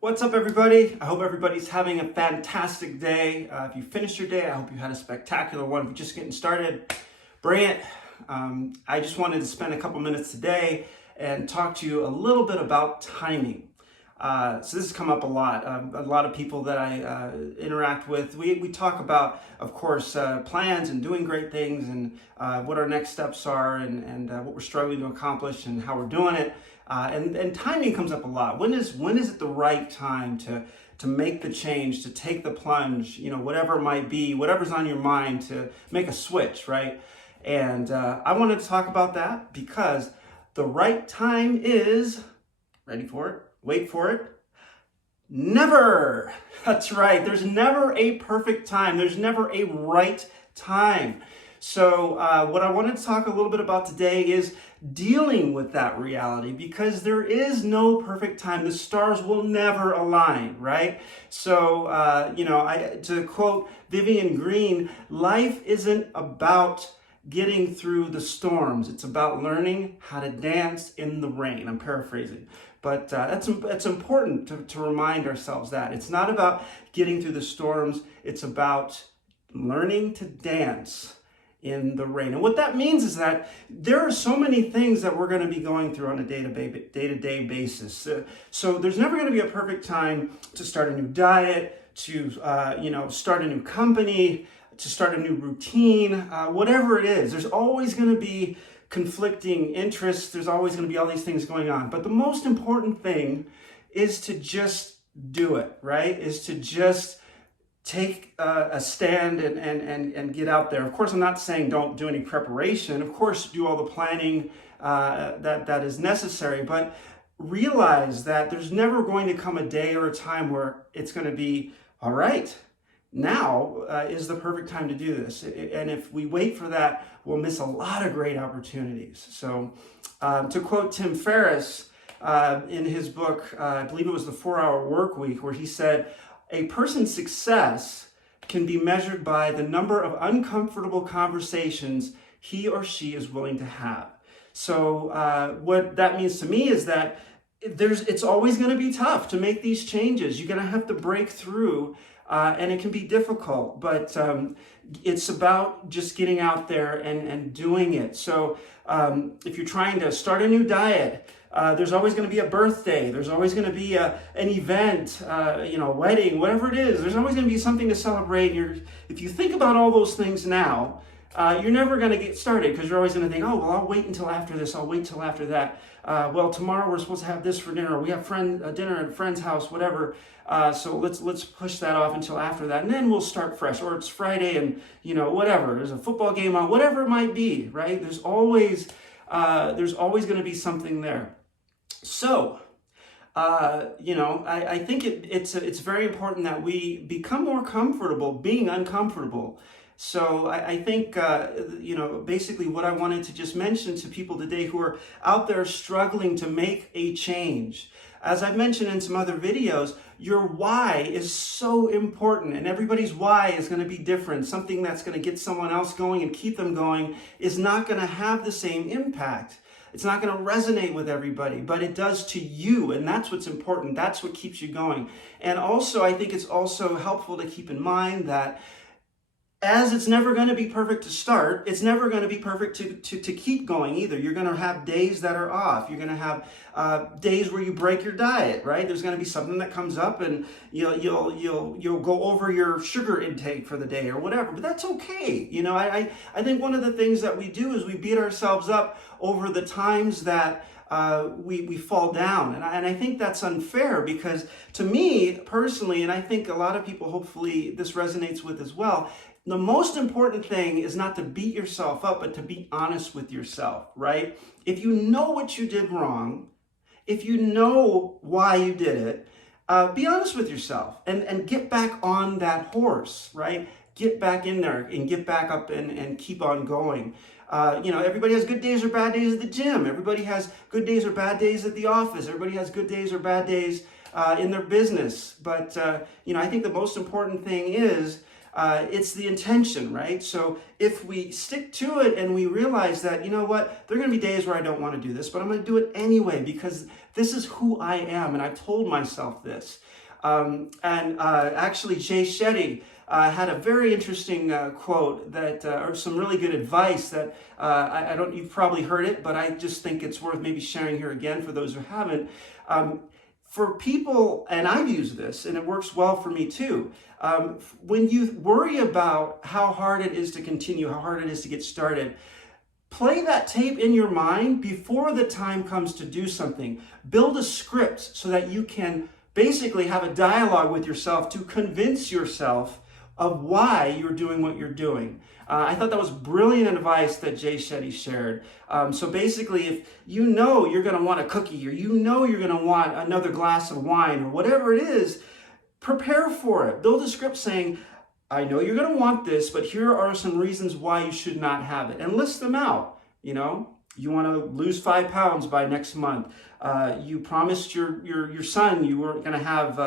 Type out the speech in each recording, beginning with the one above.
What's up, everybody? I hope everybody's having a fantastic day. If you finished your day, I hope you had a spectacular one. If you're just getting started, bring it. I just wanted to spend a couple minutes today and talk to you a little bit about timing. So this has come up a lot. A lot of people that I interact with, we talk about, of course, plans and doing great things and what our next steps are and what we're struggling to accomplish and how we're doing it. And timing comes up a lot. When is it the right time to make the change, to take the plunge, whatever it might be, whatever's on your mind, to make a switch, right? And I wanted to talk about that because the right time is, ready for it? Wait for it. Never. That's right. There's never a perfect time. There's never a right time. So what I wanted to talk a little bit about today is dealing with that reality, because there is no perfect time. The stars will never align, right? So, to quote Vivian Greene, life isn't about getting through the storms. It's about learning how to dance in the rain. I'm paraphrasing. But that's important to remind ourselves that. It's not about getting through the storms. It's about learning to dance in the rain. And what that means is that there are so many things that we're going to be going through on a day-to-day basis. So there's never going to be a perfect time to start a new diet, to start a new company, to start a new routine, whatever it is. There's always going to be conflicting interests. There's always going to be all these things going on. But the most important thing is to just do it, right? Is to just take a stand and get out there. Of course, I'm not saying don't do any preparation. Of course, do all the planning that is necessary, but realize that there's never going to come a day or a time where it's going to be, all right, now is the perfect time to do this. And if we wait for that, we'll miss a lot of great opportunities. So to quote Tim Ferriss in his book, I believe it was The 4-Hour Workweek, where he said, a person's success can be measured by the number of uncomfortable conversations he or she is willing to have. So what that means to me is that it's always going to be tough to make these changes. You're going to have to break through, and it can be difficult, but it's about just getting out there and doing it. So if you're trying to start a new diet, there's always going to be a birthday. There's always going to be an event, a wedding, whatever it is. There's always going to be something to celebrate. If you think about all those things now, you're never going to get started, because you're always going to think, oh, well, I'll wait until after this. I'll wait till after that. Well, tomorrow we're supposed to have this for dinner. We have dinner at a friend's house, whatever. So let's push that off until after that, and then we'll start fresh. Or it's Friday, and whatever. There's a football game on, whatever it might be, right? There's always going to be something there. So, I think it's very important that we become more comfortable being uncomfortable. So I think, basically what I wanted to just mention to people today who are out there struggling to make a change. As I've mentioned in some other videos, your why is so important, and everybody's why is going to be different. Something that's going to get someone else going and keep them going is not going to have the same impact. It's not going to resonate with everybody, but it does to you, and that's what's important. That's what keeps you going. And also, I think it's also helpful to keep in mind that as it's never going to be perfect to start, it's never going to be perfect to keep going either. You're going to have days that are off. You're going to have days where you break your diet, right? There's going to be something that comes up, and you'll go over your sugar intake for the day or whatever. But that's okay. I think one of the things that we do is we beat ourselves up over the times that we fall down. And I think that's unfair, because to me personally, and I think a lot of people hopefully this resonates with as well, the most important thing is not to beat yourself up, but to be honest with yourself, right? If you know what you did wrong, if you know why you did it, be honest with yourself and get back on that horse, right? Get back in there and get back up and keep on going. Everybody has good days or bad days at the gym. Everybody has good days or bad days at the office. Everybody has good days or bad days in their business. But, I think the most important thing is it's the intention, right? So if we stick to it and we realize that, you know what, there are going to be days where I don't want to do this, but I'm going to do it anyway because this is who I am, and I've told myself this. Actually, Jay Shetty had a very interesting quote that, or some really good advice that I don't. You've probably heard it, but I just think it's worth maybe sharing here again for those who haven't. For people, and I've used this, and it works well for me too. When you worry about how hard it is to continue, how hard it is to get started, play that tape in your mind before the time comes to do something. Build a script so that you can basically have a dialogue with yourself to convince yourself of why you're doing what you're doing. I thought that was brilliant advice that Jay Shetty shared. So basically, if you know you're going to want a cookie, or you know you're going to want another glass of wine, or whatever it is, prepare for it. Build a script saying, I know you're going to want this, but here are some reasons why you should not have it. And list them out. You know, you want to lose 5 pounds by next month. You promised your son you weren't going to have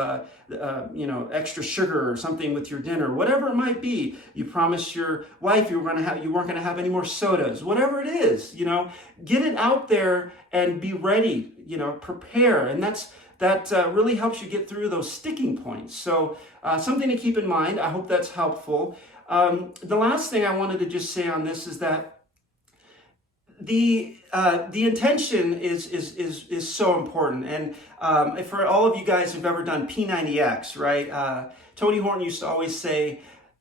extra sugar or something with your dinner, whatever it might be. You promised your wife you weren't going to have any more sodas, whatever it is. You know, get it out there and be ready. You know, prepare, and that really helps you get through those sticking points. So something to keep in mind. I hope that's helpful. The last thing I wanted to just say on this is that the intention is so important, and for all of you guys who've ever done P90X, right? Tony Horton used to always say,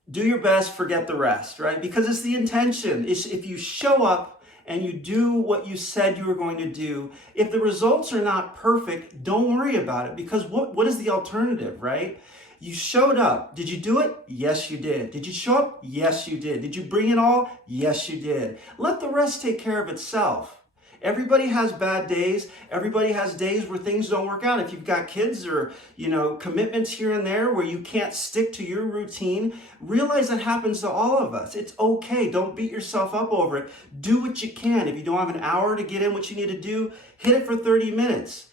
"Do your best, forget the rest," right? Because it's the intention. If you show up and you do what you said you were going to do, if the results are not perfect, don't worry about it, because what is the alternative, right? You showed up. Did you do it? Yes, you did. Did you show up? Yes, you did. Did you bring it all? Yes, you did. Let the rest take care of itself. Everybody has bad days. Everybody has days where things don't work out. If you've got kids or, commitments here and there where you can't stick to your routine, realize that happens to all of us. It's okay. Don't beat yourself up over it. Do what you can. If you don't have an hour to get in what you need to do, hit it for 30 minutes.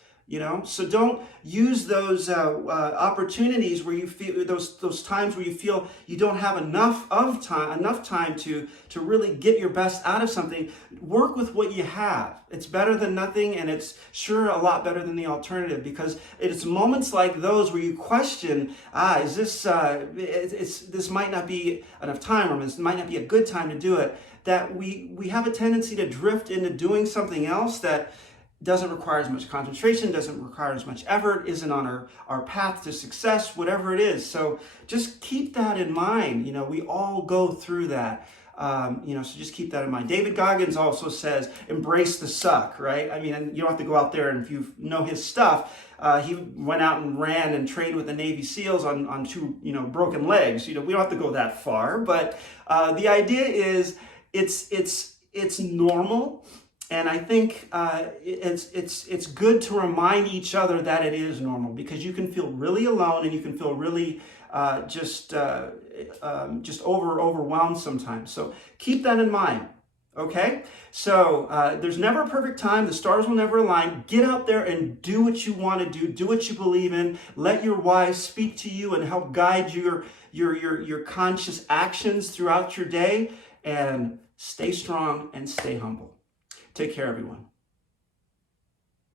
So don't use those opportunities where you feel those times where you feel you don't have enough time to really get your best out of something. Work with what you have. It's better than nothing, and it's sure a lot better than the alternative, because it's moments like those where you question, is this this might not be enough time, or this might not be a good time to do it, that we have a tendency to drift into doing something else that doesn't require as much concentration, doesn't require as much effort, isn't on our path to success, whatever it is. So just keep that in mind. We all go through that. So just keep that in mind. David Goggins also says, embrace the suck, right? I mean, and you don't have to go out there, and if you know his stuff, he went out and ran and trained with the Navy SEALs on 2, broken legs. We don't have to go that far, but the idea is it's normal. And I think it's good to remind each other that it is normal, because you can feel really alone, and you can feel really just overwhelmed sometimes. So keep that in mind. Okay? So there's never a perfect time. The stars will never align. Get out there and do what you want to do. Do what you believe in. Let your why speak to you and help guide your conscious actions throughout your day. And stay strong and stay humble. Take care, everyone.